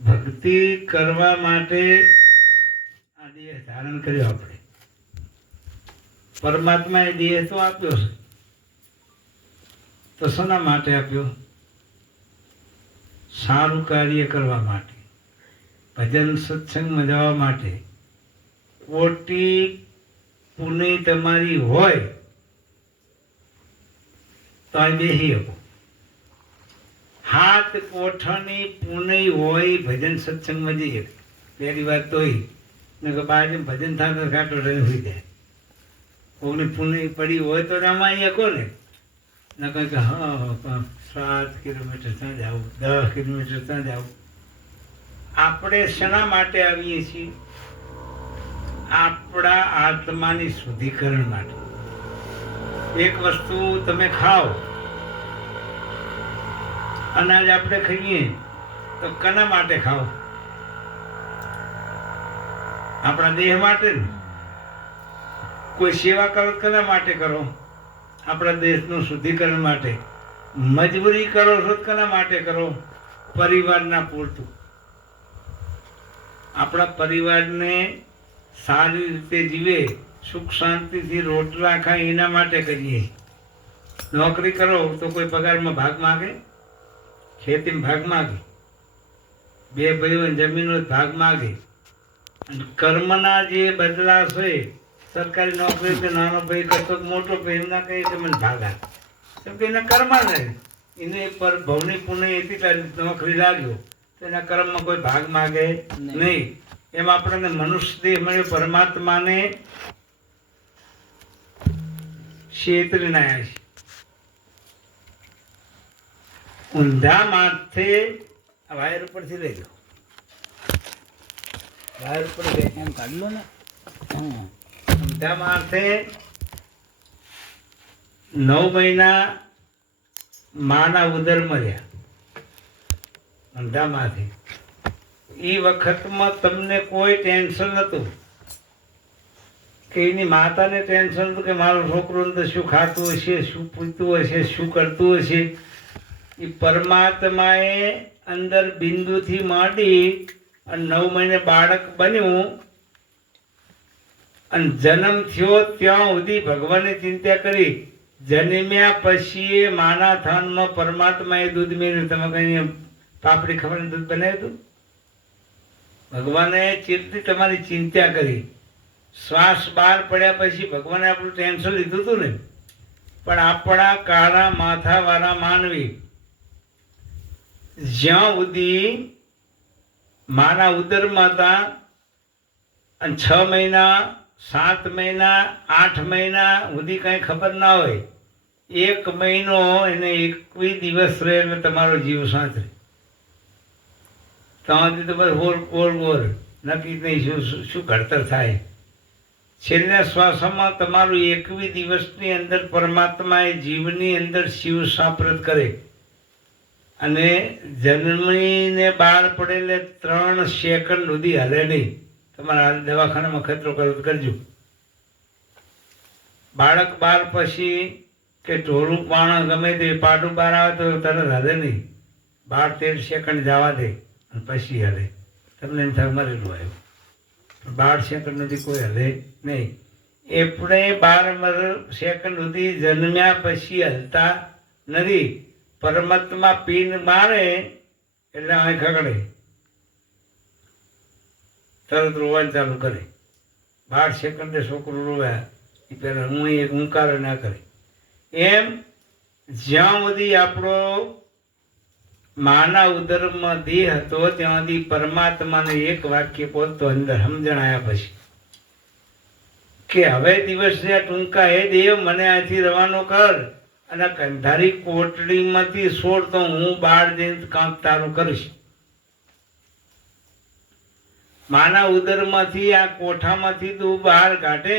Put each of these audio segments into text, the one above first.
ભક્તિ કરવા માટે આ દેહ ધારણ કર્યો આપણે. પરમાત્માએ દેહ તો આપ્યો છે, તો શેના માટે આપ્યો? સારું કાર્ય કરવા માટે, ભજન સત્સંગમાં જવા માટે. કોટી પુણ્ય તમારી હોય તો આ બેસી શકો. હાથ કોઠાની પુણ્ય હોય ભજન સત્સંગમાં જઈએ. પહેલી વાત તો એ ને કે બાજુ ભજન થતા કાંટો રહી હોઈ જાય. કોઈની પુણ્ય પડી હોય તો આમાં અહીંયા કોને ન કહે કે હા 7 કિલોમીટર ત્યાં જાવ, 10 કિલોમીટર ત્યાં જાવ. આપણે શેના માટે આવીએ છીએ? આપણા આત્માની શુદ્ધિકરણ માટે. એક વસ્તુ તમે ખાઓ, અનાજ આપણે ખાઈએ તો કના માટે ખાઓ? આપણા દેહ માટે ને. કોઈ સેવા કરો કના માટે કરો? આપણા દેશનું શુદ્ધિકરણ માટે. મજબૂરી કરો છો કના માટે કરો? પરિવારના પૂરતું. આપણા પરિવારને સારી રીતે જીવે, સુખ શાંતિથી રોટલા ખાય એના માટે કરીએ. નોકરી કરો તો કોઈ પગારમાં ભાગ માગે? ખેતીમાં ભાગ માગે? 2 ભાઈઓ જમીનો ભાગ માગે? અને કર્મના જે બદલા છે, સરકારી નોકરી તો નાનો ભાઈ કરતો મોટો ભાઈ એમના કઈ તમને ભાગ આપે. કેમ કે એના કર્મ નહીં, એને પર ભવની પુણ્ય એટલી તારી નોકરી લાગ્યો તો એના કર્મમાં કોઈ ભાગ માગે નહીં. એમ આપણને મનુષ્ય દેહ મળ્યો, પરમાત્માને છેતરી નાખ્યા છે. ઊંધા માથે વાયર ઉપરથી લઈ લો, વાયર ઉપર એમ કાઢી લો ને. ઊંધા માથે 9 મહિના માના ઉદરમાં રહ્યા. ઊંધા માથે એ વખતમાં તમને કોઈ ટેન્શન નહોતું કે એની માતાને ટેન્શન હતું કે મારો છોકરો અંદર શું ખાતું હશે, શું પીતું હશે, શું કરતું હશે. એ પરમાત્માએ અંદર બિંદુથી માંડી અને 9 મહિને બાળક બન્યું અને જન્મ થયો ત્યાં સુધી ભગવાનની ચિંતા કરી. જન્મ્યા પછી માના થાનમાં પરમાત્માએ દૂધ મેળવ્યું. તમે કઈ પાપડી ખબર દૂધ બનાવ્યું હતું? ભગવાને ચિરથી તમારી ચિંતા કરી. શ્વાસ બહાર પડ્યા પછી ભગવાને આપણું ટેન્શન લીધું હતું ને. પણ આપણા કાળા માથાવાળા માનવી જ્યાં સુધી માના ઉદરમાં હતા અને 6 મહિના 7 મહિના 8 મહિના સુધી કાંઈ ખબર ના હોય, 1 મહિનો એને 21 દિવસ રહે એટલે તમારો જીવ સાંચરે. તમારી તો બસ ઓર નક્કી નહીં શું ઘડતર થાય. છેલ્લા શ્વાસમાં તમારું 21 દિવસની અંદર પરમાત્માએ જીવની અંદર શિવ સાપ્રત કરે અને જન્મીને બહાર પડેલે 3 સેકન્ડ સુધી હલે નહીં. તમારા દવાખાનામાં ખતરો કરજો. બાળક બહાર પછી કે ઢોરું પાણા ગમે તે પાટું બહાર આવે તો તરત હલે નહીં. 12-13 સેકન્ડ જવા દે અને પછી હલે. તમને એમ થાય મરેલું આવ્યું. 12 સેકન્ડ સુધી કોઈ હલે નહીં. આપણે 12 સેકન્ડ સુધી જન્મ્યા પછી હલતા નથી. પરમાત્મા પીન મારે એટલે અહીં ખગડે, તરત રોવાનું ચાલુ કરે. 12 સેકન્ડે છોકરું રોવ્યા એ પહેલાં હું એક હુંકારો ના કરે. એમ જ્યાં સુધી આપણો માના ઉદરમાં દેહ હતો ત્યાં સુધી પરમાત્માને એક વાક્ય પહોંચતો અંદર સમજણ આવ્યા પછી કે હવે દિવસ ટૂંકા, હે દેવ મને અહીંથી રવાનો કર અને કંધારી કોટડીમાંથી છોડ તો હું બહાર જઈને કામ તારું કરીશ. માના ઉદરમાંથી આ કોઠામાંથી તું બહાર કાઢે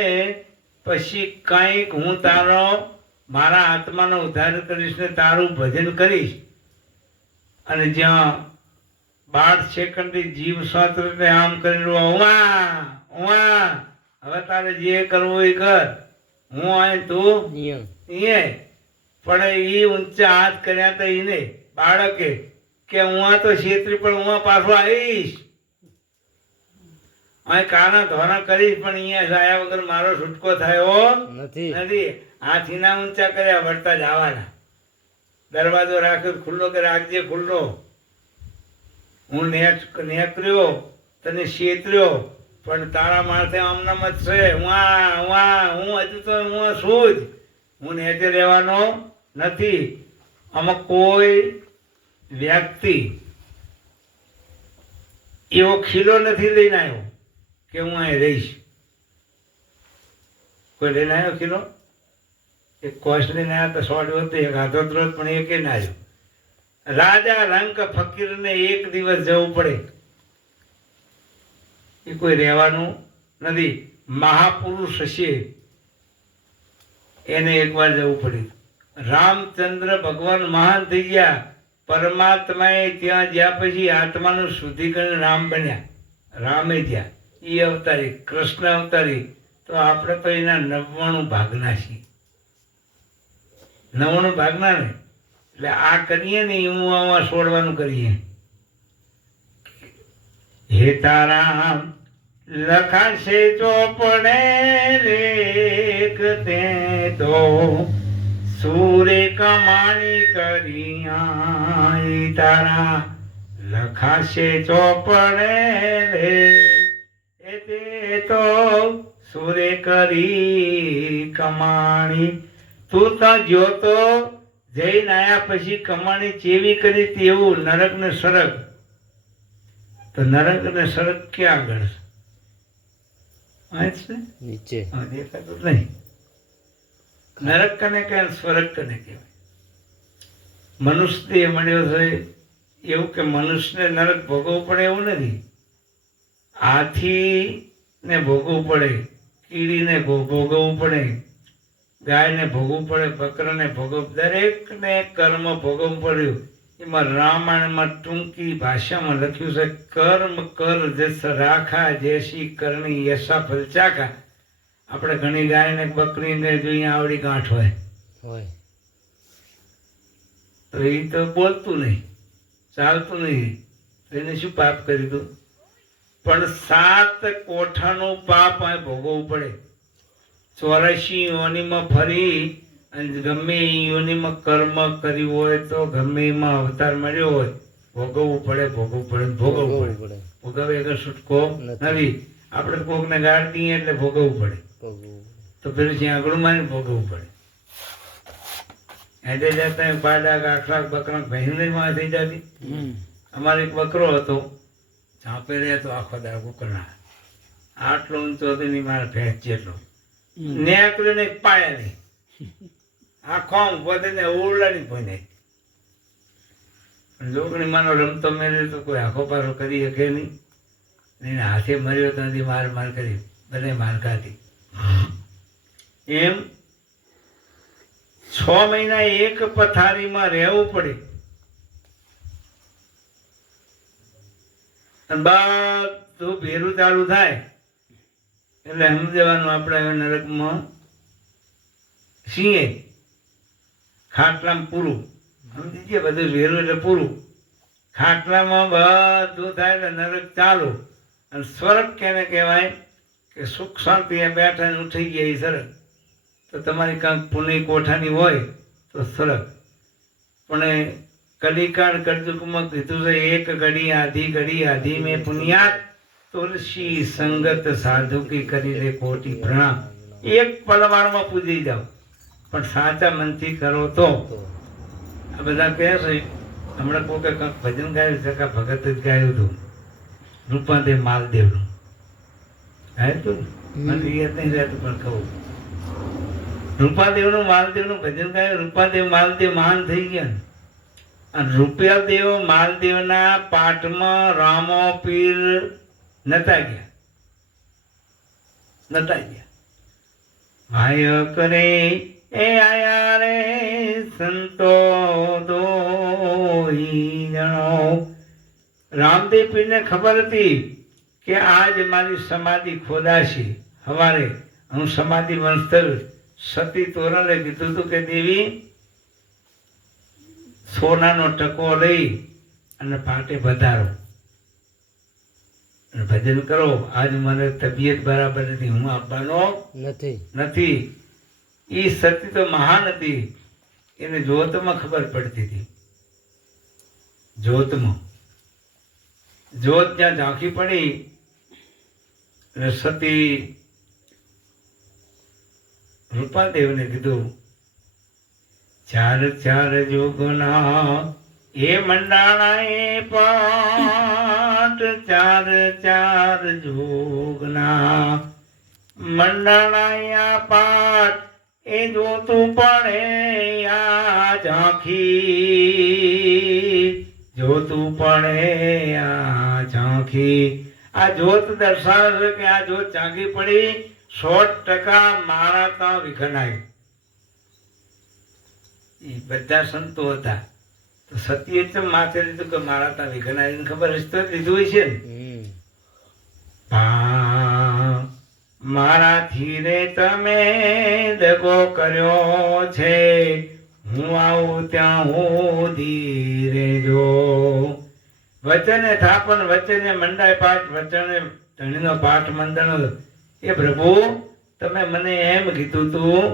પછી કંઈક હું તારો મારા આત્માનો ઉદ્ધાર કરીશ ને તારું ભજન કરીશ. અને જ્યાં 12 સેકન્ડથી જીવ સ્વાતંત્ર આમ કરીને હવે તારે જે કરવું એ કર, હું અહીં તું એ પણ એ ઊંચા હાથ કર્યા હતા એને બાળકે કે હું તો છેતરી પણ હું પાછો આવીશ, અહીં કાના ધોરણ કરીશ, પણ અહીંયા જાયા વગર મારો છૂટકો થયો નથી. હાથીના ઊંચા કર્યા વળતા જવાના. દરવાજો રાખ્યો ખુલ્લો કે રાખજે ખુલ્લો. હું નેકર્યો તને છેતર્યો, પણ તારા માથે આમનામ જ છે. હું હજુ તો હું છું જ, હું નેચે રહેવાનો નથી. આમાં કોઈ વ્યક્તિ એવો ખીલો નથી લઈને આવ્યો કે હું અહીં રહીશ. કોઈ લઈને આવ્યો ખીલો? એક કોશ લઈને આવ્યા તો સોડ્યો હતો, એક હાથો ત્રોત, પણ એકે ના આવ્યો. રાજા રંક ફકીરને એક દિવસ જવું પડે, એ કોઈ રહેવાનું નથી. મહાપુરુષ હશે એને એકવાર જવું પડ્યું. રામચંદ્ર ભગવાન મહાન થઈ ગયા. પરમાત્માએ ત્યાં જ્યાં પછી આત્માનું શુદ્ધિકરણ રામ બન્યા. રામે જ્યાં એ અવતારી, કૃષ્ણ અવતારી. તો આપણે તો એના 99 ભાગના છીએ. 99 ભાગના ને એટલે આ કરીએ ને હું આમાં છોડવાનું કરીએ. હે તારા લખાશે ચોપડે લેખ તે તો સૂરે કમાણી કરી. તારા લખાશે ચોપડે લેખ તે તો સૂરે કરી કમાણી. તું તો જોતો જઈને આયા પછી કમાણી ચેવી કરી તેવું નરક ને સરક. તો નરક ને સરક ક્યાં આગળ છે? નીચે દેખાતું નહીં. નરક કને કહેવાય, સ્વર્ગ કને કહેવાય. મનુષ્ય મળ્યો છે એવું કે મનુષ્યને નરક ભોગવવું પડે એવું નથી. હાથી ને ભોગવવું પડે, કીડીને ભોગવવું પડે, ગાયને ભોગવવું પડે, બકરાને ભોગવવું, દરેકને કર્મ ભોગવવું પડ્યું. એમાં રામાયણમાં ટૂંકી ભાષામાં લખ્યું છે, કર્મ કર જસ રાખા જેસી કરણી યશા ફલ ચાખા. આપણે ઘણી ગાયને બકરીને જોઈએ આવડી ગાંઠ હોય તો એ તો બોલતું નહીં, ચાલતું નહીં, એને શું પાપ કરી દઉં? પણ 7 કોઠાનું પાપ અહીં ભોગવવું પડે. 84 યોનિમાં ફરી અને ગમે એ યોનિમાં કર્મ કર્યું હોય તો ગમે એમાં અવતાર મળ્યો હોય ભોગવવું પડે. ભોગવે વગર છૂટકો નથી. આપણે કોકને ગાળ દઈએ એટલે ભોગવવું પડે, તો પેલું જ્યાં આગળ માને ભોગવવું પડે. એટલે જતા પાડા ગાંઠલા બકરા ભેંસમાં થઈ જતી. અમારે એક બકરો હતો, ચાંપે રહેતો આખો દાડો કુકરના, આટલો ઊંચો હતો ને મારા ભેંસ જેટલો. નેકળીને પાયા નહીં, આખો આમ વધીને ઓરડાની ભોય. જોગણી માનો રમતો મેળવે તો કોઈ આખો પાછો કરી શકે નહીં. એને હાથે મર્યો તો નથી, માર કરી બધે માર ખાધી. એમ 6 મહિના એક પથારીમાં રહેવું પડે. અને બધું ભેરું ચાલુ થાય એટલે સમજવાનું આપણે નરકમાં છીએ. ખાટલામાં પૂરું સમજી ગયા, બધું ભેરું એટલે પૂરું. ખાટલામાં બધું થાય એટલે નરક ચાલુ. અને સ્વર્ગ કેને કહેવાય કે સુખ શાંતિ બેઠા ઉઠી ગયા એ સ્વર્ગ. તો તમારી કાંક પુણ્ય કોઠાની હોય તો સ્વર્ગ. પણ કલિકાળ કળયુગમાં કીધું છે, એક ઘડી આધી મેં પુણ્યાત તુલસી સંગત સાધુ કી કરી લે કોટી પ્રણામ. એક પલવારમાં પૂજી જાઓ, પણ સાચા મનથી કરો તો. આ બધા કહે છે, હમણાં કોઈ કંઈક ભજન ગાયું છે કે ભગત જ ગાયું હતું, રૂપાદેવ માલદેવનું ગાયું હતું. મને યાદ નહીં રહેતું પણ કહું, રૂપાદેવનું માલદેવનું ભજન ગાયું. રૂપાદેવ માલદેવ મહાન થઈ ગયા. અને રૂપાદેવ માલદેવના પાઠમાં રામો પીર નતા ગયા. ભાઈ કરે એ આયા રે સંતો દોઈ જણો. રામદેવ પીરને ખબર હતી કે આજ મારી સમાધિ ખોદાશે. સવારે હું સમાધિ વંસ્તર સતી તોરણે કીધું હતું કે દેવી સોનાનો ટકો લઈ અને પાટે વધારો અને ભજન કરો. આજ મને તબિયત બરાબર નથી, હું આપવાનો નથી. એ સતી તો મહાન હતી, એને જોતમાં ખબર પડતી હતી. જોતમાં જોત જ્યાં ઝાંખી પડી અને સતી રૂપાદેવને કીધું, ચાર ચાર જોગના એ મંડાણા એ પાટ, ચાર ચાર જોગના મંડાણા પાટ, એ જોતું પડે આ ઝાંખી, જોતું પડે આ ઝાંખી. આ જોત દર્શાવે છે કે આ જોત ઝાંખી પડી 100% મારા ત્યાં વિઘન આવ્યું. એ બધા સંતો હતા તો સતીએ તો માથે લીધું કે મારા ત્યાં વિઘન આવીને ખબર હશે તો લીધું હોય છે ને. મારાથી રે તમે દગો કર્યો છે, હું આવું ત્યાં હું ધીરે જો. વચને થાપન વચને મંડાય પાઠ, વચને ધણીનો પાઠ મંડળ. એ પ્રભુ તમે મને એમ કીધું તું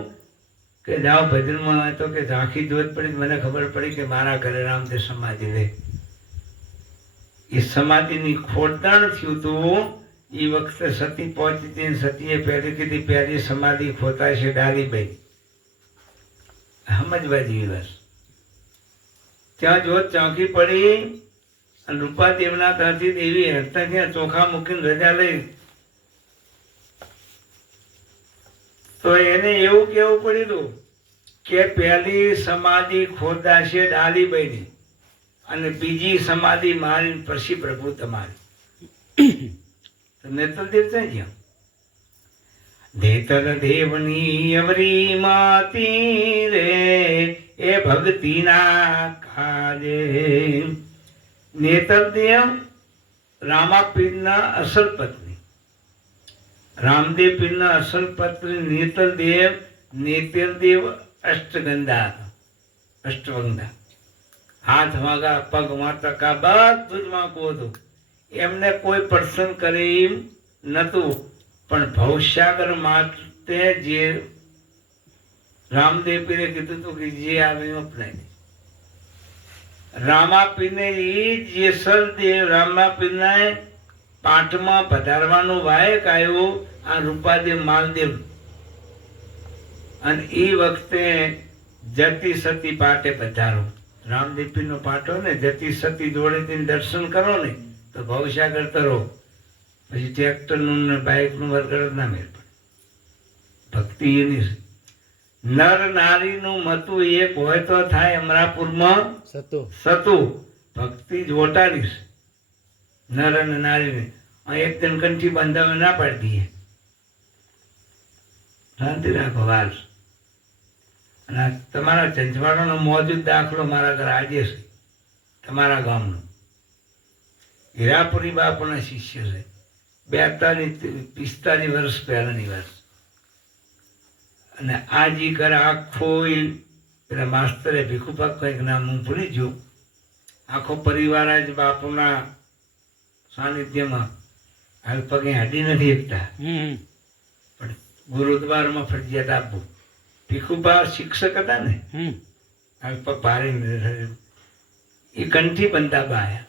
કે જાઓ ભજનમાં, તો કે ઝાંખી જોત પડી, મને ખબર પડી કે મારા ઘરે રામદેવ સમાધિ લે. એ સમાધિની ખોટદાણ થયું તું. એ વખતે સતી પહોંચી હતી, સતીએ પહેલી કીધી પહેલી સમાધિ ખોતાય છે ડાલીબાઈ. સમજવા જેવી વાત. ત્યાં જોત ઝાંખી પડી અને રૂપાદેવના ત્યાંથી દેવી હરતા ત્યાં ચોખા મૂકીને રજા લઈ. તો એને એવું કેવું પડ્યું હતું કે પહેલી સમાધિ ખોદાશે ડાલીબાઈની અને બીજી સમાધિ મારી પછી પ્રભુ તમારી. નેતરદેવ ક્યાં ગયા? નેતર દેવની અવરી માતી રે એ ભક્તિના કાજે. નેતરદેવ રામાપીરના અસલ પત્ની, રામદેવ પીરના અસલ પત્ની નેતરદેવ. નેતરદેવ અષ્ટગંધા હતા, અષ્ટવંગા. હાથ વાગા, પગ વાંટકા, બધું જ વાંકું હતું. એમને કોઈ પ્રસન્ન કરે એમ નતું, પણ ભવસાગર માટે જે રામદેવ પીરે કીધું હતું કે જે આવે અપનાવી. રામાપીરને એ જેસલદેવ રામાપીરના પાઠમાં પધારવાનું વાયક આવ્યું આ રૂપાદેવ માલદેવ. અને એ વખતે જતી સતી પાટે પધારો. રામદેવ પીરનો પાટો ને જતી સતી જોડેથી દર્શન કરો ને તો ભવસાગર તરો. પછી ટ્રેક્ટરનું ને બાઇકનું વરગડ ના મેળ પડે. ભક્તિ એની નર નારીનું મતું એક હોય તો થાય. અમરાપુરમાં સતું ભક્તિ જોટાડી છે નર અને નારીને. એક દિન કંઠી બંધાવે ના પાડી દઈએ, શાંતિ રાખો વાર. અને તમારા ચંચવાડાનો મોજૂદ દાખલો મારા ઘરે આજે છે, તમારા ગામનો. હીરાપુરી બાપુના શિષ્ય છે. 45 વર્ષ પહેલાની વાત. અને આ જી કરે આખો પેલા માસ્તરે ભીખુપાક કંઈક નામ હું ભૂલી ગયો. આખો પરિવાર જ બાપુના સાનિધ્યમાં હાલ પગે હાડી નથી એકતા, પણ ગુરુદ્વારમાં ફરજિયાત આપવું. ભીખુબા શિક્ષક હતા ને, હાલ પગ ભારે એ કંઠી બંધાબા આવ્યા.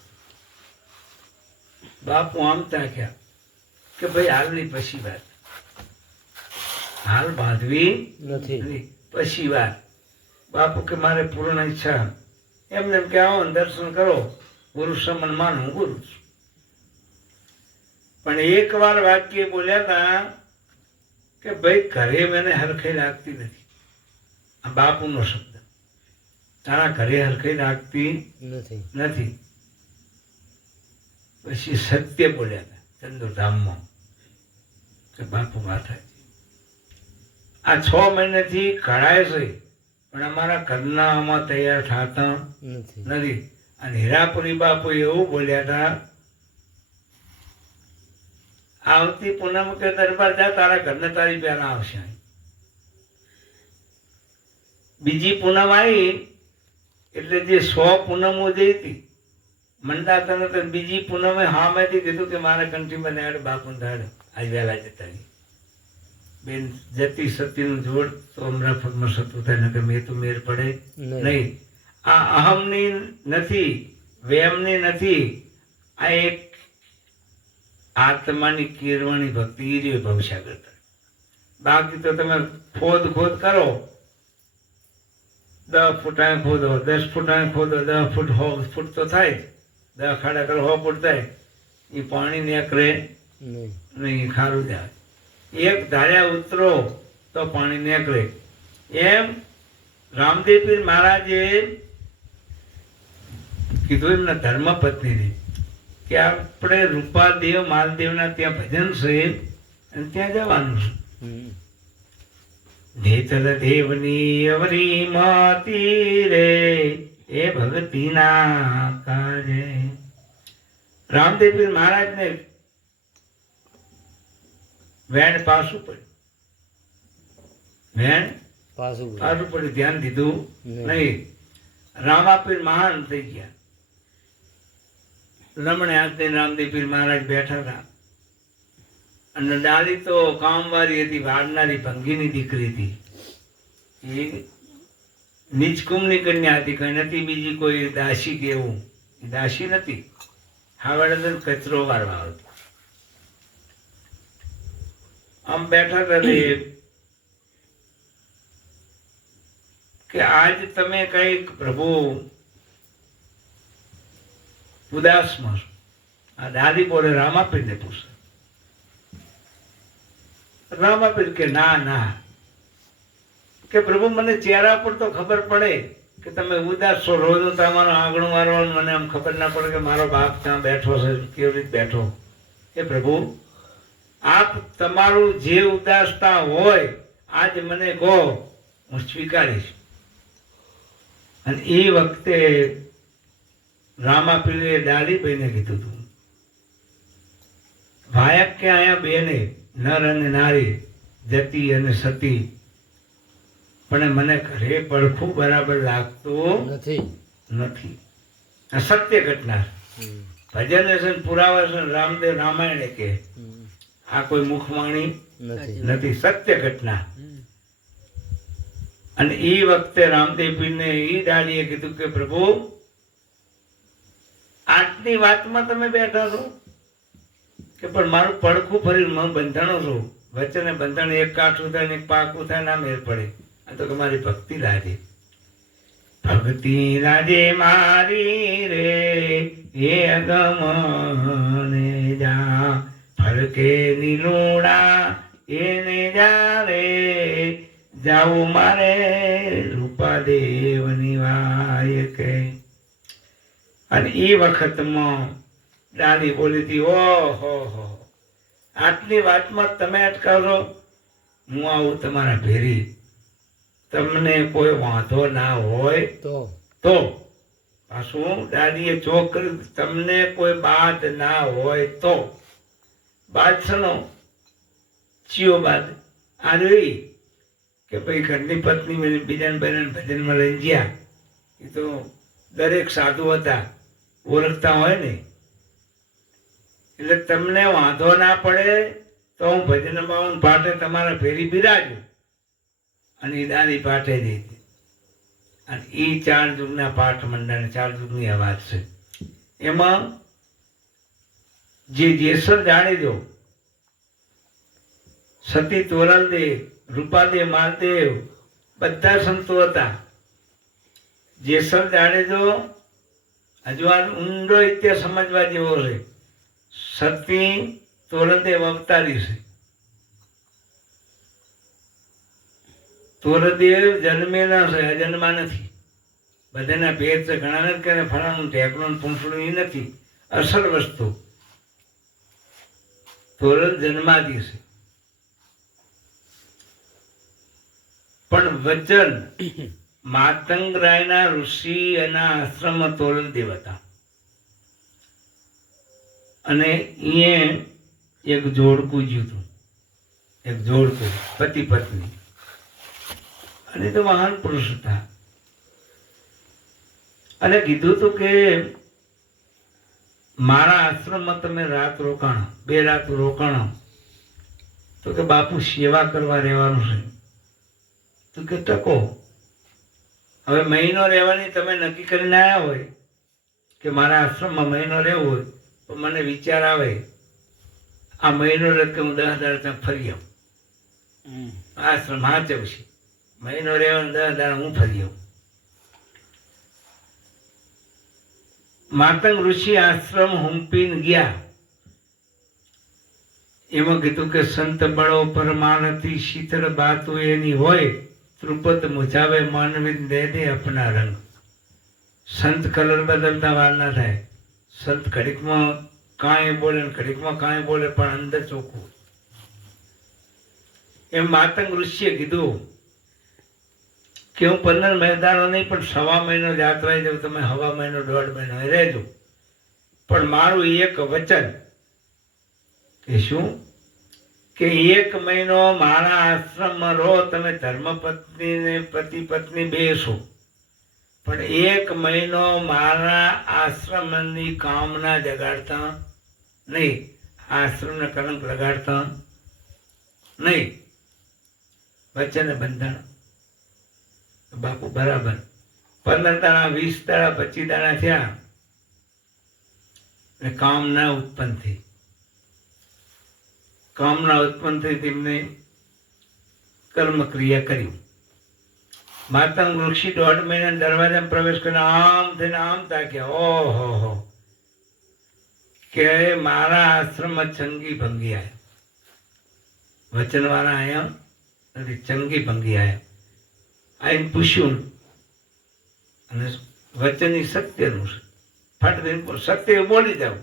બાપુ આમ તાક્યા કે ભાઈ હાલની પછી વાત, હાલ બાંધવી નથી, પછી વાત. બાપુ કે મારે પૂર્ણ ઈચ્છા એમને કે આવો દર્શન કરો, ગુરુ સમાન માનું ગુરુ. પણ એક વાર વાક્ય બોલ્યા હતા કે ભાઈ ઘરે મને હરખાઈ લાગતી નથી. આ બાપુનો શબ્દ, તારા ઘરે હરખાઈ લાગતી નથી. પછી સત્ય બોલ્યા હતા ચંદુધામમાં કે બાપુ માથા આ 6 મહિનાથી ઘડાય છે, પણ અમારા ઘરના આમાં તૈયાર થતા નથી. અને હીરાપુરી બાપુ એવું બોલ્યા હતા, આવતી પૂનમ કે દરબાર જા, તારા ઘરને તારી પહેલા આવશે. બીજી પૂનમ આવી એટલે જે 100 પૂનમો જઈ હતી મંડાતા તો બીજી પૂનમે હામેથી કીધું કે મારે કંઠીમાં નેડ બાપુ ધાડ આજ વહેલા જતા રહી. બેન જતી સતીનું જોડ તો અમરાફતમાં સતું થાય ને કે મેં તો મેર પડે નહીં. આ અહમની નથી, વેમની નથી, આ એક આત્માની કેળવણી ભક્તિ એ રહ્યો ભવસાગર. બાકી તો તમે ખોદ કરો, 10 ફૂટ અહીં ખોદો, 10 ફૂટ અહીં ખોદો, 10 ફૂટ 100 ફૂટ તો થાય જ. 10 ખાડા કરો 100 ફૂટ થાય. એ પાણી નીકળે નહીં, ખારું જાય. એક ધાર્યા ઉતરો તો પાણી નીકળે. એમ રામદેવ પીર મહારાજે કીધું એમના ધર્મપત્નીને કે આપણે રૂપાદેવ માલદેવના ત્યાં ભજન છે અને ત્યાં જવાનું છે. નેતલ દેવની અવરી માતી રે એ ભક્તિના કાજે. રામદેવ પીર મહારાજને વેણ પાછું પડ્યું, વેણ પાછું પડ્યું, ધ્યાન દીધું નહીં. રામાપીર મહાન થઈ ગયા. લમણે હાથે રામદેવ પીર મહારાજ બેઠા હતા અને ડાલી તો કામવાળી હતી, વાળનારી ભંગીની દીકરી હતી. એ નીચકુમની કન્યા હતી, કઈ નથી બીજી કોઈ દાસી કે એવું. એ દાસી નથી, હાવડે કચરો વારવા આવતી. આમ બેઠા હતા કે આજ તમે કઈક પ્રભુ ઉદાસમાં છો. આ દાદી બોલે રામાપીરને પૂછે. રામાપીર કે ના કે પ્રભુ મને ચહેરા પર તો ખબર પડે કે તમે ઉદાસ છો. રોજ તમારો આંગણું મારવાનું મને આમ ખબર ના પડે કે મારો બાપ ત્યાં બેઠો છે, કેવી રીતે બેઠો. એ પ્રભુ આપ તમારું જે ઉદાસતા હોય આજ મને કહો, હું સ્વીકારીશ. અને એ વખતે રામાપીરે ડાલીભાઈને કીધું હતું, ભાયક કે અહીંયા બેને નર અને નારી, જતી અને સતી, પણ મને ઘરે પડખું બરાબર લાગતું નથી. આ સત્ય ઘટના. ભજન છે, પુરાવા છે, રામદેવ રામાયણે કે આ કોઈ મુખવાણી નથી, સત્ય ઘટના. અને એ વખતે રામદેવ પીરને એ ડાળીએ કીધું કે પ્રભુ આટલી વાતમાં તમે બેઠા છો કે પણ મારું પડખું ફરી હું બંધાણો છું. વચ્ચે બંધાણ એક કાઠું થાય ને એક પાકું થાય, ના મેર પડે. આ તો કે મારી ભક્તિ લાગે. ભક્તિ લાગે મારી રે એ અગમને જા, ફરકે નીલુડા એને જા રે, જાવું મારે રૂપાદેવની વાય કે. અને એ વખતમાં ડાલી બોલી હતી, ઓહો આટલી વાતમાં તમે અટકાવશો, હું આવું તમારા ભેરી. તમને કોઈ વાંધો ના હોય તો પાછું દાદીએ ચોક કર્યું, તમને કોઈ બાદ ના હોય તો. બાદ શનો ચિયો બાદ આવી કે ભાઈ ઘરની પત્ની બીજાને બહેન ભજનમાં લઈ ગયા. એ તો દરેક સાધુ હતા, ઓળખતા હોય ને. એટલે તમને વાંધો ના પડે તો હું ભજનમાં પાઠે તમારા ફેરી બિરાજું. અને એ દાદી પાઠે જ હતી. અને એ 4 યુગના પાઠ મંડળ, 4 યુગની આ વાત છે. એમાં જે જેસર જાણી દો, સતી તોરલદેવ, રૂપાદેવ, માલદેવ બધા સંતો હતા. જેસર જાણેજો હજુ આ ઊંડો ઇતિહાસ સમજવા જેવો છે. સતી તોરલદેવ અવતારી છે. તોરલદેવ જન્મેલા છે, અજન્મા નથી. બધાના ભેદ છે. ઘણા નથી કે ફલાણું ઢેકણું પૂંછડું એ નથી. અસલ વસ્તુ તોરલ જન્માદી છે. પણ વચન માતંગરાયના ઋષિ એના આશ્રમ તોરલદેવ હતા. અને અહીંયા એક જોડકું જ્યું હતું, એક જોડકું પતિ પત્ની. અને તો મહાન પુરુષ હતા. અને કીધું હતું કે મારા આશ્રમમાં તમે રાત રોકાણો, 2 રાત રોકાણો, તો કે બાપુ સેવા કરવા રહેવાનું છે. તો કે ટકો. હવે મહિનો રહેવાની તમે નક્કી કરીને આવ્યા હોય કે મારા આશ્રમમાં મહિનો રહેવું હોય, તો મને વિચાર આવે આ મહિનો રહે કે હું 10 દાડા ત્યાં ફરી આવું. આશ્રમ હાચવ છે, મહિનો રહેવાનું 10 દાડા હું ફરી આવું. માતંગ ઋષિ આશ્રમ હુંપીને ગયા. એમાં કીધું કે સંત બળો પરમાનથી શીતળ બાતુ એની હોય, ત્રુપત મુજાવે માનવી દે દે અપના રંગ. સંત કલર બદલતા વાર ના થાય. સંત ઘડીકમાં કાંઈ બોલે ને ઘડીકમાં કાંઈ બોલે, પણ અંદર ચોખ્ખું. એમ માતંગ ઋષિએ કીધું કે હું 15 મહિનાનો નહીં, પણ 1.25 મહિનો યાત્રાએ જાઉં, તમે 1.25 મહિનો 1.5 મહિનો રહેજો, પણ મારું એક વચન કે શું કે 1 મહિનો મારા આશ્રમમાં રહો, તમે ધર્મપત્ની ને પતિ પત્ની બેસો, પણ 1 મહિનો મારા આશ્રમની કામના જગાડતા નહીં, આશ્રમને કલંક લગાડતા નહીં. વચન બંધન. બાપુ બરાબર. 15 દાડા 20 દાડા 25 દાડા થયા ને કામના ઉત્પન્ન થઈ. કામના ઉત્પન્ન થઈ તેમને કર્મ ક્રિયા કર્યું. માતંગ ઋષિ 1.5 મહિના દરવાજામાં પ્રવેશ કરીને આમ થઈને આમ તાક્યા. ઓહો હો, કે મારા આશ્રમમાં ચંગી ભંગી આવ્યા. વચનવાળા આવ્યા નથી, ચંગી ભંગી આવ્યા. આઈને પૂછ્યું, અને વચન એ સત્યનું છે. ફટ સત્ય બોલી જાવ,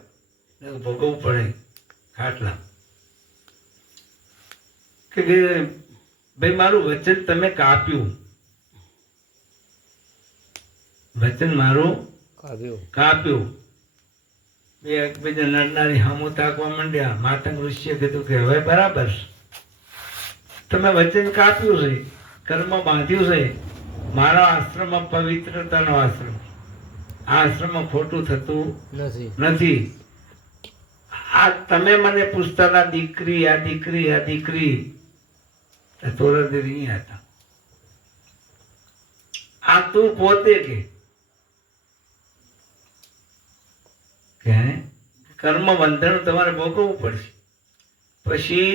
ભોગવવું પડે ખાટલા. કે ભાઈ મારું વચન તમે કાપ્યું, વચન મારું કાપ્યું. બે એકબીજા નડનારી હામું તાકવા માંડ્યા. માતંગ ઋષિએ કીધું કે હવે બરાબર તમે વચન કાપ્યું છે, કર્મ બાંધ્યું છે. મારા આશ્રમમાં પવિત્રતાનો આશ્રમ, આશ્રમમાં ખોટું થતું નથી. આ તમે મને પૂછતા હતા દીકરી આ દીકરી આ દીકરી, તોરદ અહીંયા હતા. આ તું પોતે કે કર્મ બંધન તમારે ભોગવવું પડશે. પછી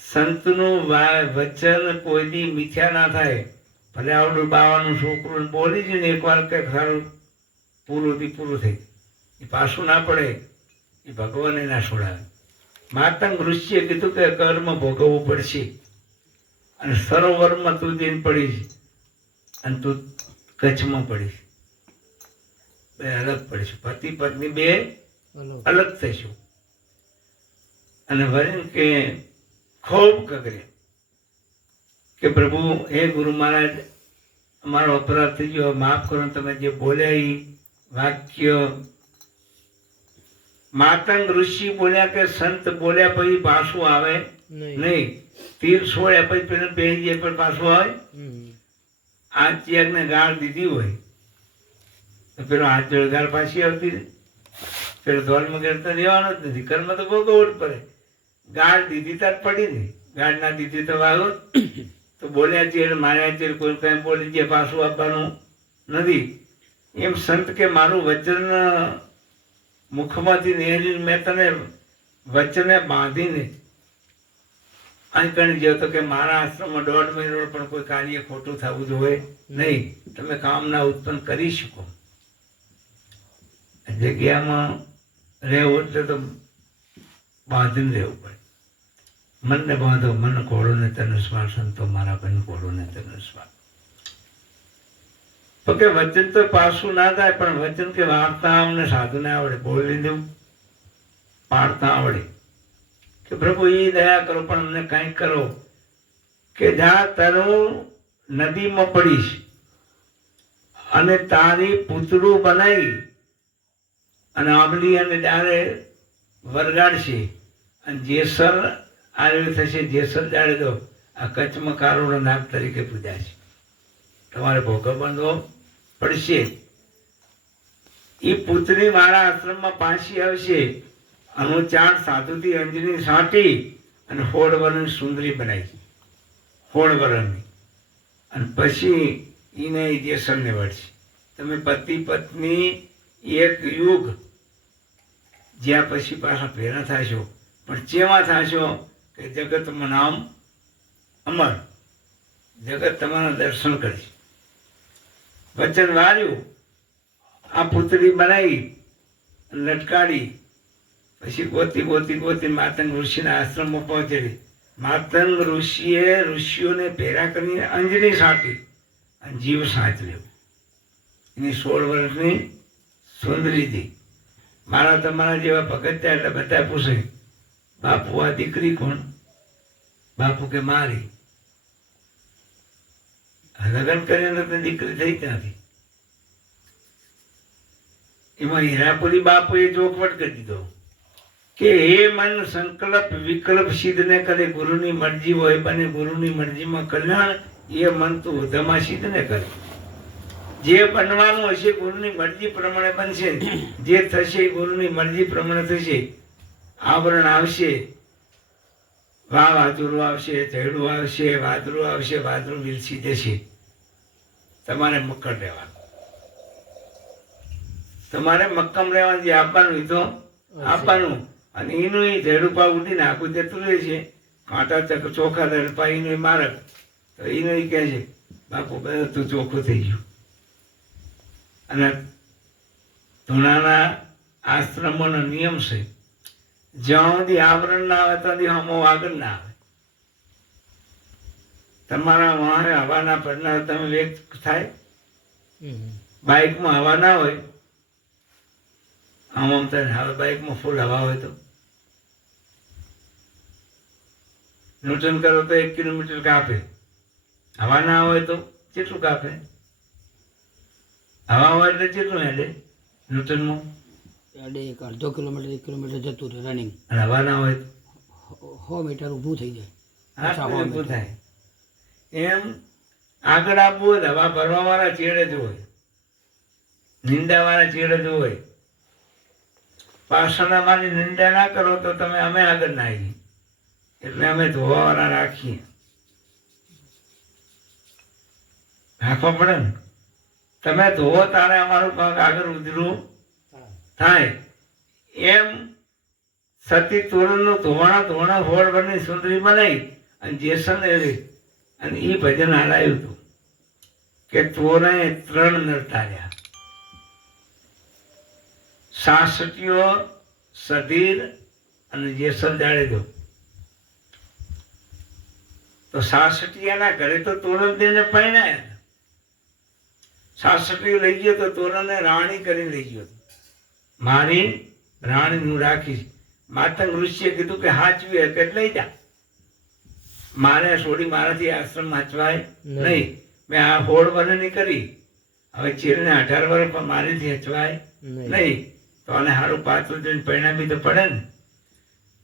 સંતનું વચન કોઈ દી મિથ્યા ના થાય. ભલે આવડું બાવાનું છોકરું બોલી જ ને એકવાર કે ખરું પૂરું થી પૂરું થઈ, એ પાછું ના પડે, એ ભગવાને ના છોડાવે. માતંગ ઋષિએ કીધું કે કર્મ ભોગવવું પડશે, અને સરોવરમાં તું જઈને પડીશ, અને તું કચ્છમાં પડીશ. બે અલગ પડીશું, પતિ પત્ની બે અલગ થઈશું. અને વરીને કે ખૂબ કગર્યા કે પ્રભુ હે ગુરુ મહારાજ, અમારો અપરાધ થઈ ગયો, માફ કરો. તમે જે બોલ્યા એ વાક્ય માતંગ ઋષિ બોલ્યા કે સંત બોલ્યા પછી પાછું આવે નહીં. તીર છોડ્યા પછી પેલું પહેરી જાય પણ પાછું આવે. આ ચેરને ગાળ દીધી હોય તો પેલો હાથ જોડે ગાળ પાછી આવતી રહે. પેલો ધોલમાં ગેરતા રહેવાનો જ નથી. કર્મ તો ભોગવવું જ પડે. ગાળ દીધી તાર પડી ને, ગાળ ના દીધી તો વાગો. તો બોલ્યા ચેર માર્યા ચેર કોઈ કઈ બોલી જાય પાછું આપવાનું નથી. એમ સંત કે મારું વચન મુખમાંથી નીકળીને મેં તને વચને બાંધીને અહીં કરી ગયો તો કે મારા આશ્રમમાં 1.5 મહિનો પણ કોઈ કાર્ય ખોટું થવું જોઈએ નહીં. તમે કામના ઉત્પન્ન કરી શકો. જગ્યામાં રહેવું એટલે તો બાંધીને રહેવું પડે. મનને બાંધો, મન ઘોડો ને તને સ્વાર, સંતો મારા મન ઘોડો ને તને સ્વાર. તો કે વચન તો પાછું ના થાય, પણ વચન કે વાર્તા અમને સાધુને આવડે, બોલી દેવું પાડતા આવડે. કે પ્રભુ એ દયા કરો, પણ અમને કંઈક કરો કે જ્યાં તારું નદીમાં પડીશ અને તારી પૂતળું બનાવી અને આંબલી અને ડાળે વરગાડશે, અને જેસર આવી થશે, જેસર જાડે દો આ કચ્છમાં કારોડો નાગ તરીકે પૂજાશે. તમારે ભોગવ બાંધવો પડશે. એ પુત્રી મારા આશ્રમમાં પાછી આવશે અને હું 4 સાધુથી અંજની સાંટી અને 16 વર્ષની સુંદરી બનાવી, 16 વર્ષની, અને પછી એને જેસલને વળશે. તમે પતિ પત્ની એક યુગ જ્યાં પછી પાછા ભેરા થશો, પણ ચેવા થશો કે જગતમાં નામ અમર, જગત તમારા દર્શન કરશે. વચન વાર્યું, આ પુતળી બનાવી લટકાડી, પછી ગોતી ગોતી ગોતી માતંગ ઋષિના આશ્રમમાં પહોંચેલી. માતંગ ઋષિઓને ભેરા કરીને અંજની સાંટી અને જીવ સાચવ્યો. એની 16 વર્ષની સુંદરીથી. મારા તમારા જેવા ભગત થયા એટલે બધા પૂછે, બાપુ આ દીકરી કોણ? બાપુ કે મારી. લગ્ન કરીને તો દીકરી થઈ ત્યાંથી. એમાં હીરાપુરી બાપુએ ચોખવટ કરી દીધો કે હે મન સંકલ્પ વિકલ્પ સિદ્ધ ને કરે, ગુરુની મરજી હોય બને, ગુરુની મરજીમાં કલ્યાણ, એ મન તું ઉધમાં સિદ્ધ ને કરે. જે બનવાનું હશે ગુરુની મરજી પ્રમાણે બનશે, જે થશે ગુરુની મરજી પ્રમાણે થશે. આવરણ આવશે, વાવાઝોડું આવશે, ઝેડું આવશે, વાદળું આવશે, વાદળું વિલસી જશે. તમારે મક્કમ રહેવાનું, તમારે મક્કમ રહેવાનું. જે આપવાનું એ તો આપવાનું, અને એનું એ ઝેડું પા ઉડીને આખું જતું રહે છે. કાંટા ચોખા ધડપા એનું મારક, તો એનું એ કહે છે બાપુ બધું ચોખ્ખું થઈ ગયું. અને ધૂણાના આશ્રમોનો નિયમ છે, જ્યાં સુધી આવરણ ના આવે ત્યાં સુધી હમો આગળ ના આવે. તમારા વાહે હવા ના પડનાર તમે વેગ થાય. બાઇકમાં હવા ના હોય, આમ હવે બાઇકમાં ફૂલ હવા હોય તો ન્યૂટન કરો તો 1 કિલોમીટર કાપે. હવા ના હોય તો કેટલું કાપે? હવા હોય એટલે કેટલું હેડે ન્યૂટનમાં? અડધો કિલોમીટર 1 કિલોમીટર જતું રહે રનિંગ. અને હવા ના હોય તો 100 મીટર ઊભું થઈ જાય. ઊભું થાય. એમ આગળ આપવું હોય હવા ભરવા વાળા ચેડે જ હોય, નિંદા વાળા ચેડે જ હોય. પાછળના મારી નિંદા ના કરો તો તમે અમે આગળ ના આવીએ, એટલે અમે ધોવા વાળા રાખીએ. રાખવા પડે ને. તમે ધોવો તારે અમારું પગ આગળ ઉધરું થાય. એમ સતી તોરણનું ધોવાણા હોળ બની સુંદરી બનાવી અને જેસલ અને એ ભજન હાલાયું હતું કે તોરણે 3 નરતા રહ્યા, સાસટીઓ, સધીર અને જેસલ જાડેજો. તો સાસટીયાના ઘરે તો તોરણ દઈને પરણાયા. સાસટીઓ લઈ ગયો તો તોરણને રાણી કરીને લઈ ગયો. મારી રાણી હું રાખીશ. માતંગ ઋષિએ કીધું કે હાચવી કે લઈ જા. મારે છોડી મારાથી આશ્રમ હાચવાય નહીં. મેં આ 16 વર્ષની કરી, હવે ચીરને 18 વર્ષ પણ મારીથી હચવાય નહીં. તો આને સારું પાત્ર જોઈને પરિણામી તો પડે ને.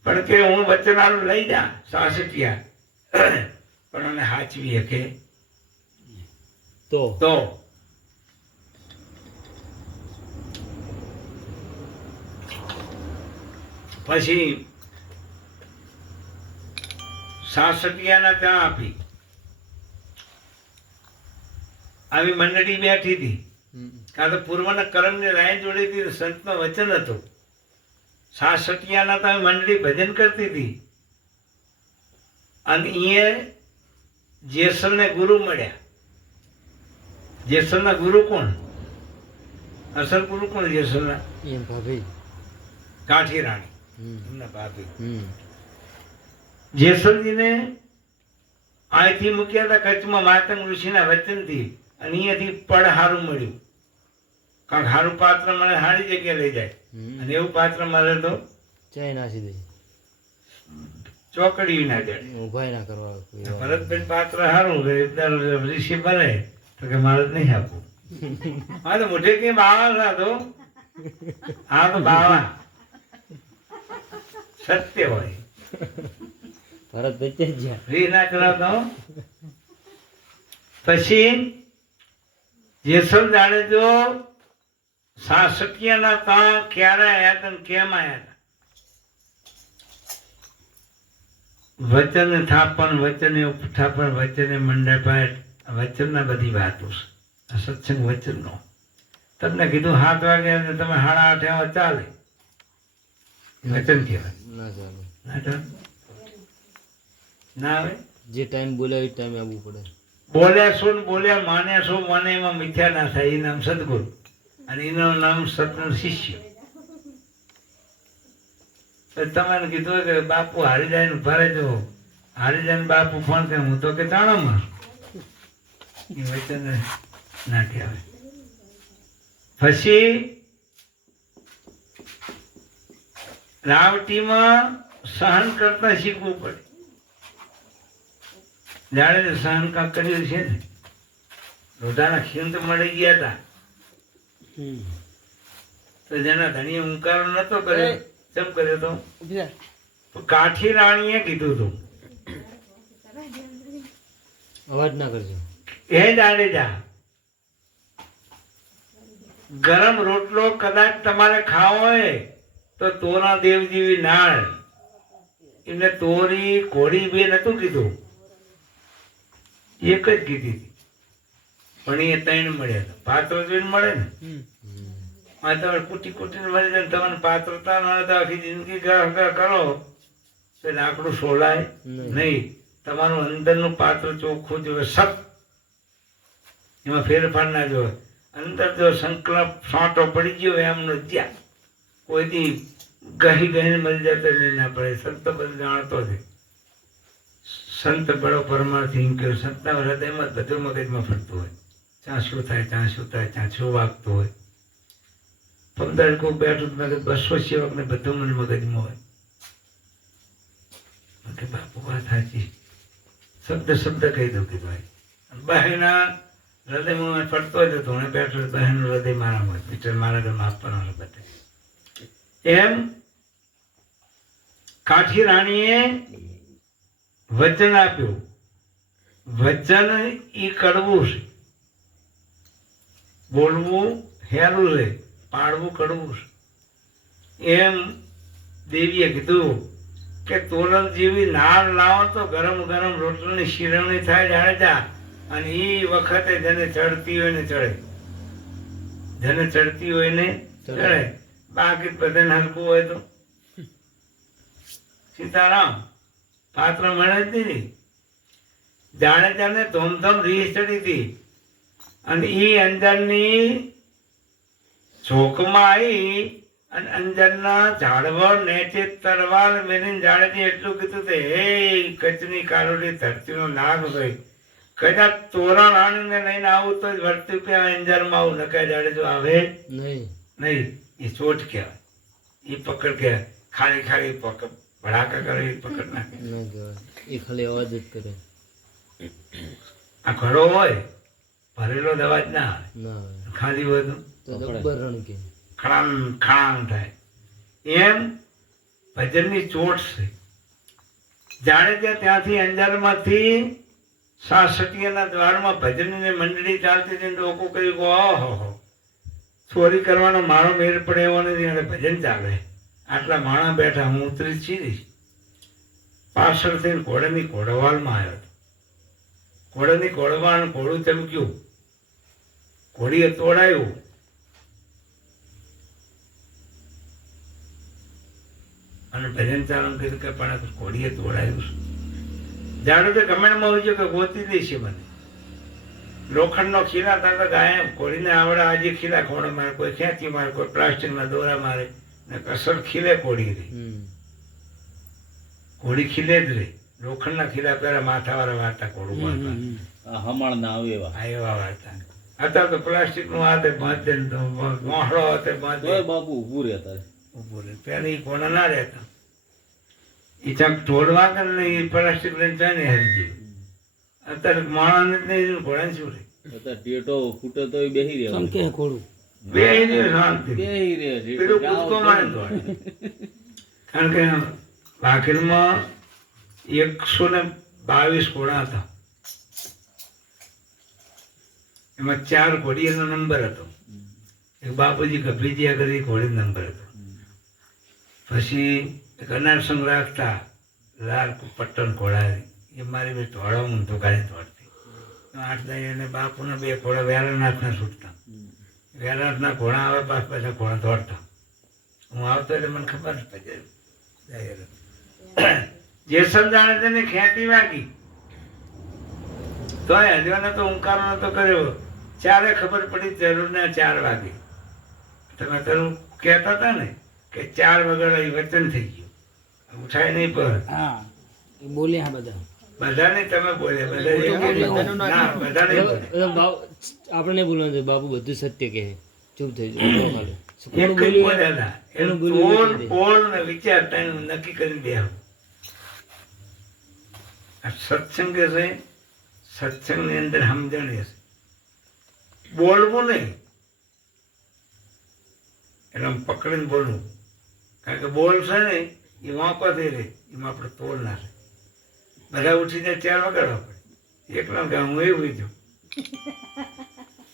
પણ કે હું વચનારું લઈ જા સાસટિયા, પણ આને હાચવી શકે તો પછી સાસટિયાના ત્યાં આપી. આવી મંડળી બેઠી હતી. કાં તો પૂર્વના કર્મની લાઈન જોડી હતી, સંતનો વચન હતું. સાસટિયાના ત્યાં મંડળી ભજન કરતી હતી. અને એ જેસલને ગુરુ મળ્યા. જેસલના ગુરુ કોણ? અસલ ગુરુ કોણ જેસલના? ભાભી કાઠી રાણી, એમના ભાભી. જેસલજીને અહીંથી મૂક્યા હતા કચ્છમાં માતંગ ઋષિના વચનથી, અને અહીંયાથી પડ હારું મળ્યું. કારણ હારું પાત્ર મને સારી જગ્યાએ લઈ જાય, અને એવું પાત્ર મળે તો ચાય નાસી દે, ચોકડી ના જાય, ઉભા ના કરવા. ભરતભાઈ પાત્ર સારું ઋષિ બને તો કે મારે નહીં આપવું. હા તો મોઢે કઈ બાવા ના તો, હા તો બાવા સત્ય હોય. ભરત બેચે જ્યાં રી ના કરાવતો. પછી જેસલ જાડેજો સાસઠિયાના તા ક્યારે આવ્યા હતા ને કેમ આવ્યા હતા? વચન થાપણ, વચને ઉપથાપણ, વચને મંડપાટ, વચનના બધી વાતો છે. આ સત્સંગ વચનનો. તમને કીધું 7 વાગે અને તમે 8:30 આવો ચાલે, વચન કહેવાય. ના ચાલે. ના ચાલે? ના આવે? જે ટાઈમ બોલ્યા એ ટાઈમે આવવું પડે. બોલ્યા છો ને બોલ્યા, માન્યા છો મને, એમાં મિથ્યા ના થાય. એ નામ સદગુરુ અને એનું નામ સતનો શિષ્ય. તો તમે કીધું કે બાપુ હારી જાય ને ઉભા રહેજો, હારી જાય ને બાપુ ફોન કરે, હું તો કે તાણામાં એ વચન ના કહેવાય. પછી રાવટીમાં સહન કરતા શીખવું પડે. જાણે સહન કામ કર્યું છે ને, રોટાના ખીણ તો મળી ગયા હતા, તો જેના ધણીએ હુંકારો નતો કર્યો, કેમ કર્યો તો? કાઠી રાણીએ કીધું હતું, અવાજ ના કરજો. હે જાડેજા, ગરમ રોટલો કદાચ તમારે ખાવો હોય તો તોરા દેવ જેવી નાળ, એમને તોરી ઘોડી બે નતું કીધું, એક જ કીધી હતી. પણ એ 3 મળ્યા હતા. પાત્ર જોઈને મળે ને, આ તમે કુટી કુટીને મળી જાય, તમને પાત્રતા મળે તો આખી જિંદગી કરો તો લાકડું સોલાય નહીં. તમારું અંદરનું પાત્ર ચોખ્ખું જોવે, સત, એમાં ફેરફાર ના જોવે. અંદર જો સંકલ્પ છાંટો પડી ગયો એમનો જ્યાં કોઈથી ગહીને મળી જાય તો ના પડે. સંત બધું જાણતો છે. સંત બળો પરમાર્થી એમ કહ્યું, સંતના હૃદયમાં બધું મગજમાં ફરતું હોય. ત્યાં શું થાય, ત્યાં શું થાય, ત્યાં શું વાગતું હોય. 15 કોઈ બેઠું મગજ, 200 સેવક ને બધું મને મગજમાં હોય. કે બાપુ વાત સાચી, શબ્દ કહી દઉં કે ભાઈ બહેના હૃદયમાં ફરતો હોય તો હું બેઠો, બહેનનું હૃદય મારામાં, મીટર મારા ઘરમાં આપવાનો બધે. એમ કાઠી રાણીએ વચન આપ્યું. વચન ઈ કડવું છે, બોલવું હેલું છે, પાડવું કડવું છે. એમ દેવીએ કીધું કે તોરણ જેવી નાળ લાવો તો ગરમ ગરમ રોટલાની શિરવણી થાય જાડેજા. અને એ વખતે જેને ચડતી હોય ને ચડે, જેને ચડતી હોય ને ચડે, બાકી બધાને હલકું હોય તો સીતારામ પાત્ર મળે જ નહીં. જાડેજાને ધોમધમ રીસ ચડી હતી અને એ અંદરની ચોકમાં આવી અને અંદરના ઝાડવા નેચે તરવાલ મેરીને જાડેજી એટલું કીધું કે હે કચની કારોડી ધરતીનો નાગ ભાઈ, કદાચ તોરણ આણીને લઈને આવું તો વર્તી કે અંજારમાં આવું નકા જાડેજો આવે નહીં. નહીં. એ ચોટ કહેવાય, એ પકડ કહેવાય. ખાલી ખાલી પકડ ભડાકા કરે એ પકડ નાખે. ના કહેવાય, એ ખાલી અવાજ જ કરે. આ ઘડો હોય ભરેલો દવા જ ના આવે, ના આવે. ખાલી હોય તો જબ્બર રણકે. ખણામ ખણામ થાય. એમ ભજનની ચોટ છે. જાડેજા ત્યાંથી અંજારમાંથી સાસઠિયાના દ્વારમાં ભજનની મંડળી ચાલતી હતી. લોકો કહ્યું ઓહો, ચોરી કરવાનો મારો મેળ પડે એવો નથી, અને ભજન ચાલે. આટલા માણસ બેઠા, હું ઉતરી સીધી પાછળ થઈને ઘોડાની ઘોડવાલમાં આવ્યો હતો. ઘોડાની ઘોડવાળ, ઘોડું ચમક્યું, ઘોડીએ તોડાયું. અને ભજન ચાલુ કર્યું કે પણ ઘોડીએ તોડાયું. જાણો તો કમેન્ટમાં હોય કે ગોતી દઈશે મને. લોખંડનો ખીલા હતા તો ગાય ઘોડીને આવડે આજે ખીલા ખોડે મારે, કોઈ ખેંચી મારે, કોઈ પ્લાસ્ટિકના દોરા મારે, ને કસર ખીલે ઘોડી રહી. ઘોડી ખીલે જ રહી. લોખંડના ખીલા પહેલા માથાવાળા વાળતા ઘોડું મારતા, હમણાં ના આવે એવા. આ એવા વાળતા. અત્યારે તો પ્લાસ્ટિકનું હાથે બાંધે ને તો મોહળો હાથે બાંધે બાપુ ઊભું રહેતા. ઊભું રહે. પહેલા એ કોણા ના રહેતા. એ ચાક ઢોળવા કરે ને એ પ્લાસ્ટિક લઈને ચાને હારી ગયું. અત્યારે માણસ જ નહીં, ઘોડા શું રહે? અત્યારે ટેટો ફૂટે તો બેહી રહ્યા. ચમકે ખોડું બે શાંતિ બેહી રહ્યા. પેલું કૂદકો મારે દોડે. કારણ કે વાઘેલમાં 122 ઘોડા હતા. એમાં 4 ઘોડીનો નંબર હતો. એક બાપુજી ગભીજી આગળ એક ઘોડી નંબર હતો. પછી એક અનાર સંઘ રાખતા લાલ પટ્ટન ઘોડા એ મારી બે ધોળા હું તો ગાડી દોડતી. 8 દાય એને બાપુના 2 ઘોડા વેરાનાથના છૂટતા. વેરાનાથના ઘોડા આવે પાછા ઘોડા દોડતા. હું આવતો એટલે મને ખબર જ પડી જેસલ જાણે તેને ખેંચી વાગી તો હજવાને તો હુંકારો નતો કર્યો. 4 ખબર પડી જરૂર ના 4 વાગે. તમે તારું કહેતા હતા ને કે 4 વગર વચન થઈ ગયું, ઉઠાય નહીં પર. હા એ બોલે હા બધા બધા નહીં, તમે બોલ્યા બધા ના બધા નહીં બોલ્યા. આપણે બોલવાનું છે, બાપુ બધું સત્ય કહે, ચૂપ થઈ જાય. એક કંઈ બોલ્યા હતા. એનું ટોન પોલ ને વિચાર ત્રણ નક્કી કરીને બેહવું. આ સત્સંગ છે, સત્સંગની અંદર સમજણ હશે. બોલવું નહીં, એટલે આમ પકડીને બોલવું. કારણ કે બોલ છે ને એ વાંકો થઈ રહે, એમાં આપણે તોલ ના રહે. બધા ઉઠીને 4 વગાડવા પડે. એકલા કે હું એવું છું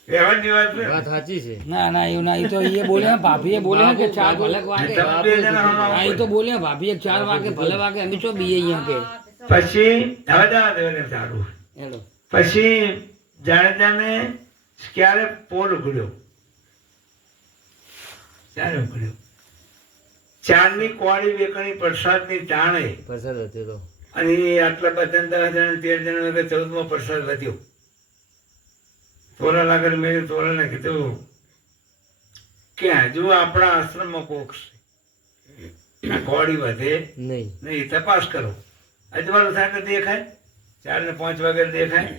કહેવાની વાત છે. વાત સાચી છે. ના ના એવું ના, એ તો એ બોલે હા, ભાભી એ બોલે હા કે 4 ભલે વાગે. તમે બે જણા હમણાં હા એ તો બોલે હા, ભાભી એક 4 વાગે ભલે વાગે, અમે તો બીએ અહીંયા કે પછી હવે જવા દેવાને સારું. હેલો પછી જાણેજાને ક્યારે પોલ ઉઘડ્યો, ક્યારે ઉઘડ્યો? 4ની કોળી વેકણી પ્રસાદની તાણે પ્રસાદ હતો તો અને એ આટલા બધા 10 જણા 13 જણા વગર 14મો પ્રસાદ વધ્યો. તોરણ આગળ મેં તોરણને કીધું કે હજુ આપણા આશ્રમમાં કોક છે, આ કોળી વધે નહીં. નહીં, તપાસ કરો. અજવાળું થાય તો દેખાય, 4 ને 5 વાગે દેખાય.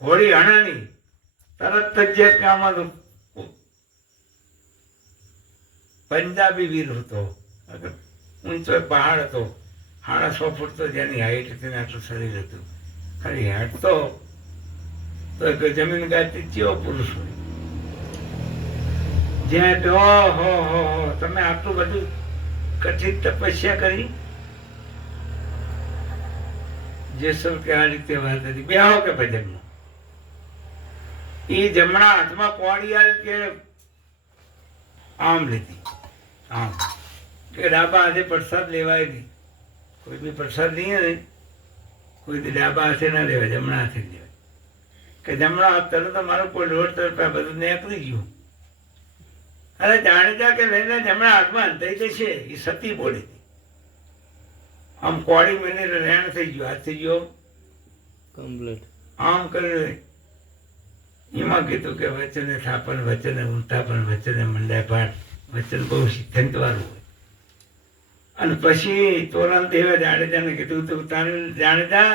ઘોડી હણાની તરત જ જે આમાં તો પંજાબી વીર હતો, ઊંચો પહાડ હતો, 6.5 ફૂટ તો જેની હાઈટ હતી ને આટલું શરીર હતું. ખાલી હાઈટ તો એક જમીન ગાતી ચેવો પુરુષ હોય. જ્યાં તો હો તમે આટલું બધું કઠિન તપસ્યા કરી. જેસલ કે આ રીતે વાત હતી. બેહો કે ભજનમાં એ જમણા હાથમાં કોળી આવી કે આમ લીધી, આમ કે ડાબા હાથે પ્રસાદ લેવાય નહીં. કોઈ બી પ્રસાદ લઈએ ને કોઈ ડાબા હાથે ના લેવાય, જમણા હાથે લેવાય. કે જમણા હાથ તરત મારું કોઈ લોટ તરફ બધું નીકળી ગયું. અરે જાણીતા કે લઈને જમણા હાથમાં અંધાઈ જશે, એ સતી બોલી હતી. આમ કોળી મને રેણ થઈ ગયો, હાથ થઈ ગયો કમ્પ્લીટ. આમ કર્યું. એમાં કીધું કે વચને થાપન વચને ઉંતાપન વચને મંડાય પાઠ. વચન બહુ સિદ્ધાંત વાળું હોય. અને પછી તોરણ દેવે જાડેજાને કીધું તું તારે જાણેજા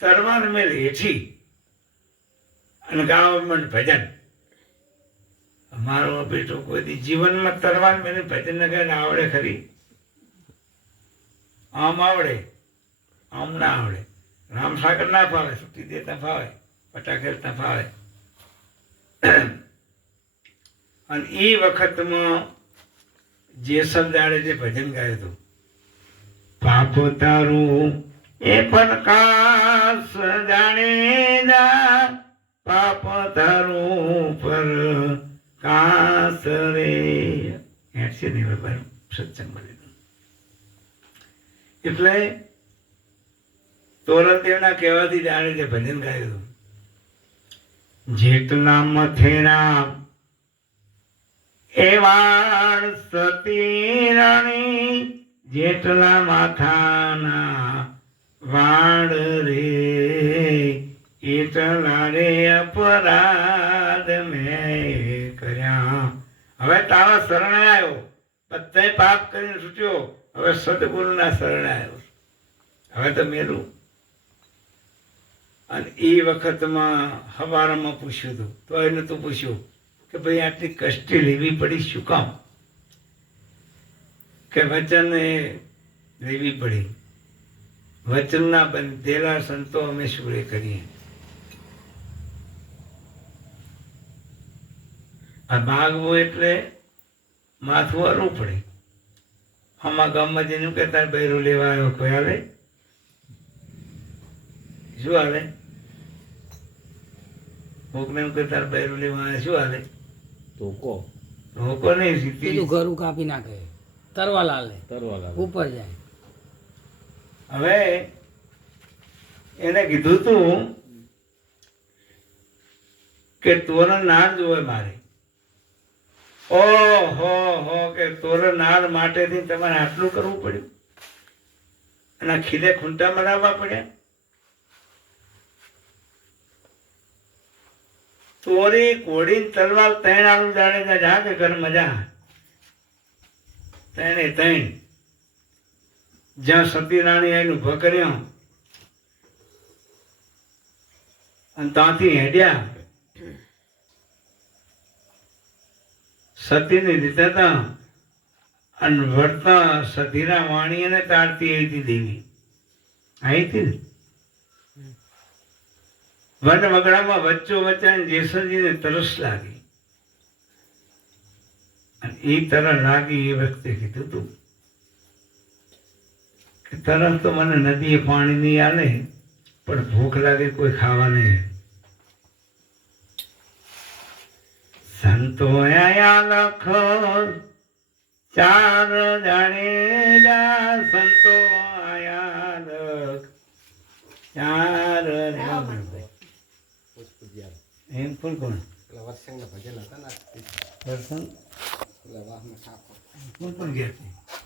તરવાર મેલ હેઠી અને ગાવ મને ભજન. મારો બેટો કોઈ જીવનમાં તરવાર મેં ભજન ને કઈ આવડે ખરી? આમ આવડે, આમ ના આવડે. રામ સાગર ના ફાવે, સુટી દેતા ફાવે, પટા ખેલતા ફાવે. અને એ વખતમાં જેસલ જાડેજે ભજન ગાયું હતું. પાપ તારું એ પ્રકાશ જાણેજા, પાપ તારું પર કાસ રે. હેઠશે નહીં બાબા સત્સંગમાં લીધું. એટલે તોરણદેવના કહેવાથી જાણેજે ભજન ગાયું હતું. જેટલા મથેરા એ વાળ સતી રાણી, જેટલા માથાના વાળ રે, એટલા રે અપરાધ મેં કર્યા. હવે તારા શરણે આવ્યો, બધા પાપ કરીને છૂટ્યો, હવે સદગુરુના શરણે આવ્યો. હવે તો મેલું. અને એ વખતમાં હવારમાં પૂછ્યું હતું તો એ નહોતું પૂછ્યું કે ભાઈ આટલી કષ્ટી લેવી પડી, શું કામ? કે વચન એ લેવી પડી. વચનના બંધેલા સંતો અમે શું કરીએ? આ ભાગવું એટલે માથું હરવું પડે. આમાં ગામમાં જઈને કહેતા બૈરું લેવા આવ્યો કોઈ હાલે? શું હાલે? કોકને એમ કે તાર બૈરું લેવા આવે શું હાલે? તો કો ધોકો નહીં સીધી કીધું ઘરું કાપી નાખે તરવા લાલે તરવા લાગે. ઉપર જાય. હવે એને કીધું તું કે તોરણ નાળ જોવે મારે. ઓહો હો કે તોરણ નાળ માટેથી તમારે આટલું કરવું પડ્યું અને આ ખીલે ખૂંટા મરાવવા પડ્યા. તોરી કોડી તલવાર ત્રણ આલુ જાડે જા કે ઘર મજા ત્રણે ત્રણ જ્યાં સતી રાણી આવીને ઉભો કર્યો અને ત્યાંથી હેડ્યા સતીની રીતે હતા અને વર્તા સતીના વાણી અને તારતી આવી હતી દેવી આવી હતી ને વન વગડામાં વચ્ચો વચ્ચા જેસરજીને તરસ લાગી અને એ તરસ લાગી એ વખતે કીધું તું કે તરસ તો મને નદીએ પાણી નહીં આલે પણ ભૂખ લાગે કોઈ ખાવા નહીં. સંતો આયા લખ ચાર જાણેજા સંતો આયા લખ ચાર એમ ફૂલ કોણ વર્ષન કોણ પણ ગયા